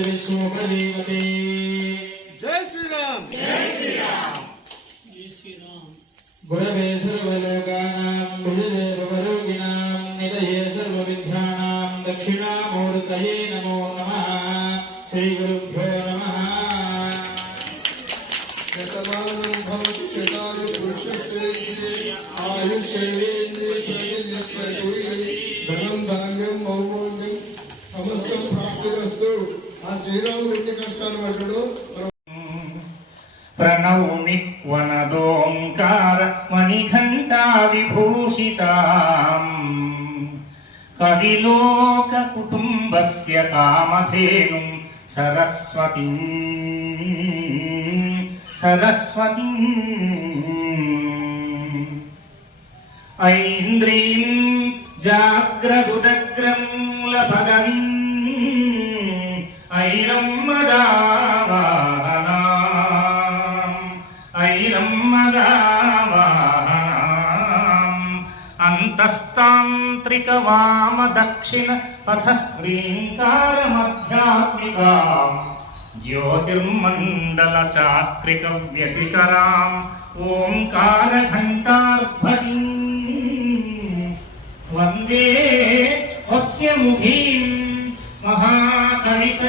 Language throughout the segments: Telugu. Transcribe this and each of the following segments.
విశ్వోపజీవతే జై శ్రీరామ్. గురవే సర్వలోకానాం భుజదే భవరోగిణాం నిదయే సర్వవిద్యానాం దక్షిణామూర్తయే నమో నమః శ్రీ గురుభ్యో నమః. శతమానం భవతి శతాయు పురుషశ్రేష్ఠే ఆయుష్యేంద్రియ శ్రీరాముడు ఎన్ని కష్టాలు పడ్డాడు ప్రణౌమి వనదోంకార మణిఘంటా విభూషితాం కవిలోక కుటుంబస్య కామధేనుం సరస్వతి. సరస్వతి. ఐంద్రీం జాగ్రగుదగ్రం లభగవీం ఐరం మదావాహనాం ఐరం మదావాహనాం అంతస్తాంత్రిక వామ దక్షిణ పథ హ్రీంకారమధ్యాత్మికాం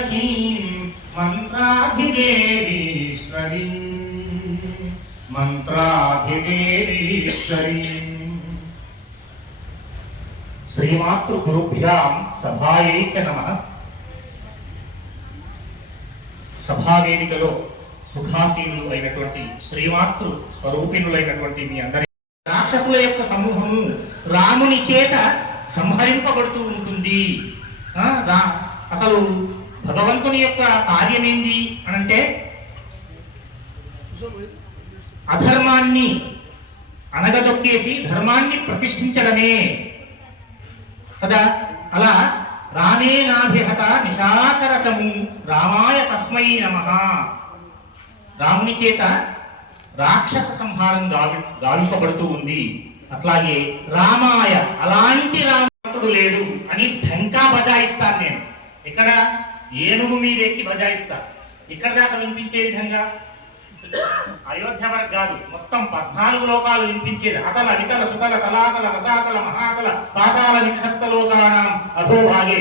మహాకవి సఖీం మంత్రాధిదేవీశ్వరీ మంత్రాధిదేవీశ్వరీ శ్రీమాతృ సభాయై చ నమః. సభావేదికలో సుఖాసీనులు అయినటువంటి శ్రీమాతృ స్వరూపిణులైనటువంటి మీ అందరి రాక్షసుల యొక్క సమూహము రాముని చేత సంహరింపబడుతూ ఉంటుంది. అసలు భగవంతుని యొక్క కార్యమేంది అనంటే అధర్మాన్ని అనగదొక్కేసి ధర్మాన్ని ప్రతిష్ఠించడమే. కదా? అలా రామే నాభిహత నిశాచరచము రామాయ తస్మై నమ. రాముని చేత రాక్షస సంహారం గావి గావింపబడుతూ ఉంది. అట్లాగే రామాయ అలాంటి రాముడు లేడు అని ఢంకా బజాయిస్తాను నేను. ఇక్కడ ఏనుగు మీదెక్కి బజాయిస్తా ఇక్కడ దాకా వినిపించే విధంగా అయోధ్య వరకు కాదు మొత్తం పద్నాలుగు లోకాలు వినిపించేది. అతల వితల సుతల కళాకల రసాతల మహాకల పాతాల నిసప్త లోకానం అధోభాగే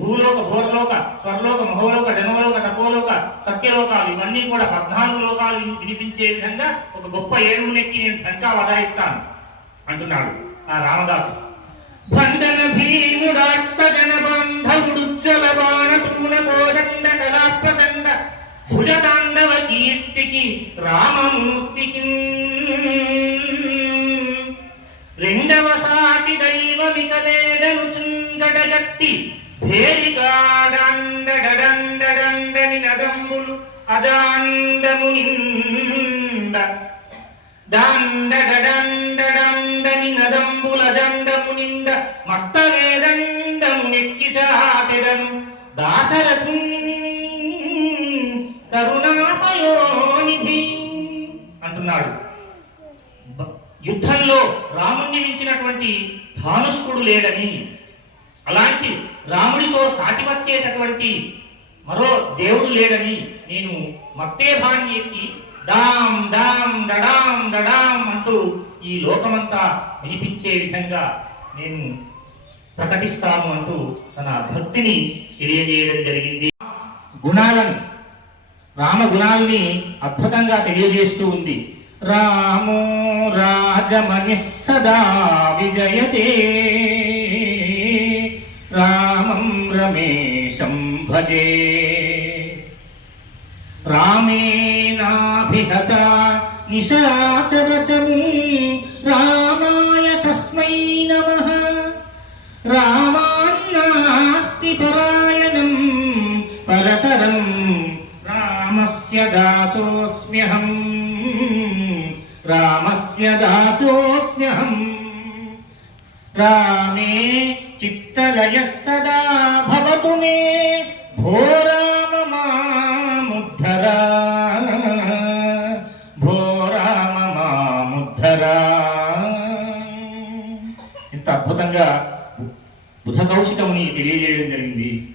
భూలోక భూర్లోక స్వర్లోక మహోలోక జనోలోక తపోలోక సత్యలోకాలు ఇవన్నీ కూడా పద్నాలుగు లోకాలు వినిపించే విధంగా ఒక గొప్ప ఏనుగునెక్కి నేను టంకా వదాయిస్తాను అంటున్నాడు ఆ రామదాసు. బంధన రామమూర్తికి రెండవ సాటి దైవమిక దైవమికలేడను చుంగడగట్టి భేరికాడండడండడండని నదమ్ములు అదాండము నిండ దండడండడండని నదంబుల దండము నిండ మట్ట వేదండము నెక్కి సాటెడను దాశరథు అంటున్నాడు. యుద్ధంలో రాముణ్ణి మించినటువంటి ధానుష్కుడు లేడని అలాంటి రాముడితో సాటి వచ్చేటటువంటి మరో దేవుడు లేడని నేను మత్తేభాన్ని ఎక్కి డాం డాం డడాం డడాం అంటూ ఈ లోకమంతా వినిపించే విధంగా నేను ప్రకటిస్తాను అంటూ తన భక్తిని తెలియజేయడం జరిగింది. గుణాలను రామ గుణాల్ని అద్భుతంగా తెలియజేస్తూ ఉంది. రామో రాజమని సదా విజయతే. రామం రమేశం భజే. రామేనాభిహత నిశాచరచము. రామాయ తస్మై నమ. రామాన్నాస్తి పరాయణం పరతరం రామస్య దాసోస్మ్యహం. రామస్య దాసోస్మ్యహం. రామే చిత్తలయ సదా భవతు మే. భో రామ మాముద్ధర. భో రామ మాముద్ధర. ఇంత అద్భుతంగా బుధ కౌశికముని తెలియజేయడం జరిగింది.